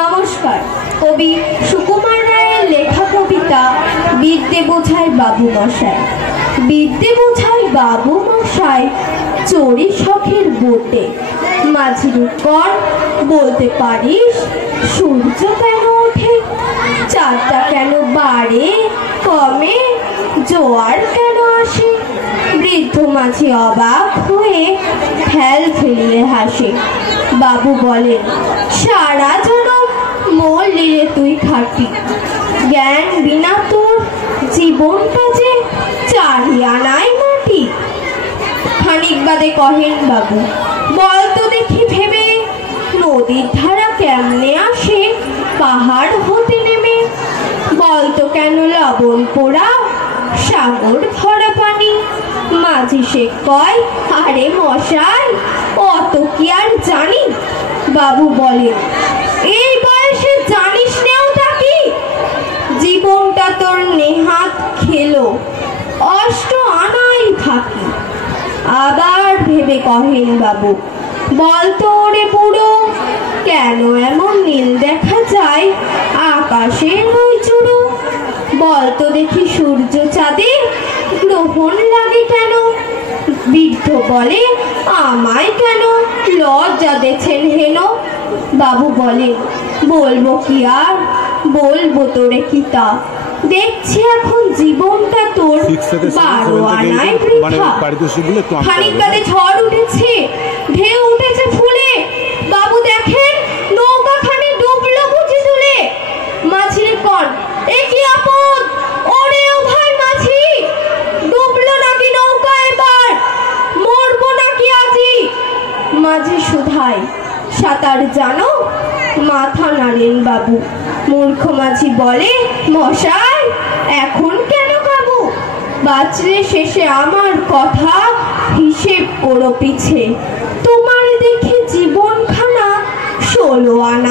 নমস্কার। কবি সুকুমার রায়ের লেখা কবিতা বিদ্যে বোঝায় বাবু মশাই। বিদ্যে বোঝায় বাবু মশাই, চড়ে শখের বোটে। মাঝির উপর বলতে পারিস সূর্য কেন ওঠে, চাঁদটা কেন বাড়ে কমে, জোয়ার কেন আসে। বৃদ্ধ মাঝি অবাক হয়ে ফেল ফেলিয়ে হাসে। বাবু বলেন, সারা জনম মরলি রে তুই খাটি, জ্ঞান বিনা তোর জীবনটা যে চারি আনাই মাটি। খানিক বাদে কহেন বাবু, বল তো দেখি ভেবে, নদীর ধারা কেমনে আসে পাহাড় হতে নেমে। বল তো কেন লবণ পোড়া সাগর ভরা পানি। মাঝি সে কয়, আরে মশাই অত কি আর জানি। বাবু বলেন, এই বয়সে জানিস নেওটা কি, জীবনটা তোর নেহাত খেলো, অষ্ট আনাই ফাঁকি। আবার ভেবে কহেন বাবু, বল তো ওরে বুড়ো, কেন এমন নীল দেখা যায় আকাশের ওই চূড়ো। বল তো দেখি সূর্য চাঁদে গ্রহণ লাগে কেন। বৃদ্ধ বলে, আমায় কেন লজ্জা দেখছেন হেন। বাবু বলে, বলবো কি আর, বলবো তোরে কি তা, দেখছি এখন জীবনটা তোর 12 আনায় বৃথা। খানিক বাদে ঝড় উঠেছে, ঢেউ উঠেছে ফুলে। বাবু দেখেন নৌকাখানি ডুবলো বুঝি তুলে। মাঝিরে কন, এ কি আপদ, ওরে ও ভাই মাঝি, ডুবলো নাকি নৌকা এবার, মরবো নাকি আজি। মাঝি শুধায়, সাঁতার জানো? মাথা নাড়েন বাবু। মূর্খ মাঝি বলে, মশাই এখন কেন কাবু, বাঁচলে শেষে আমার কথা হিসেব করো পিছে। তোমার দেখে জীবনখানা 16 আনা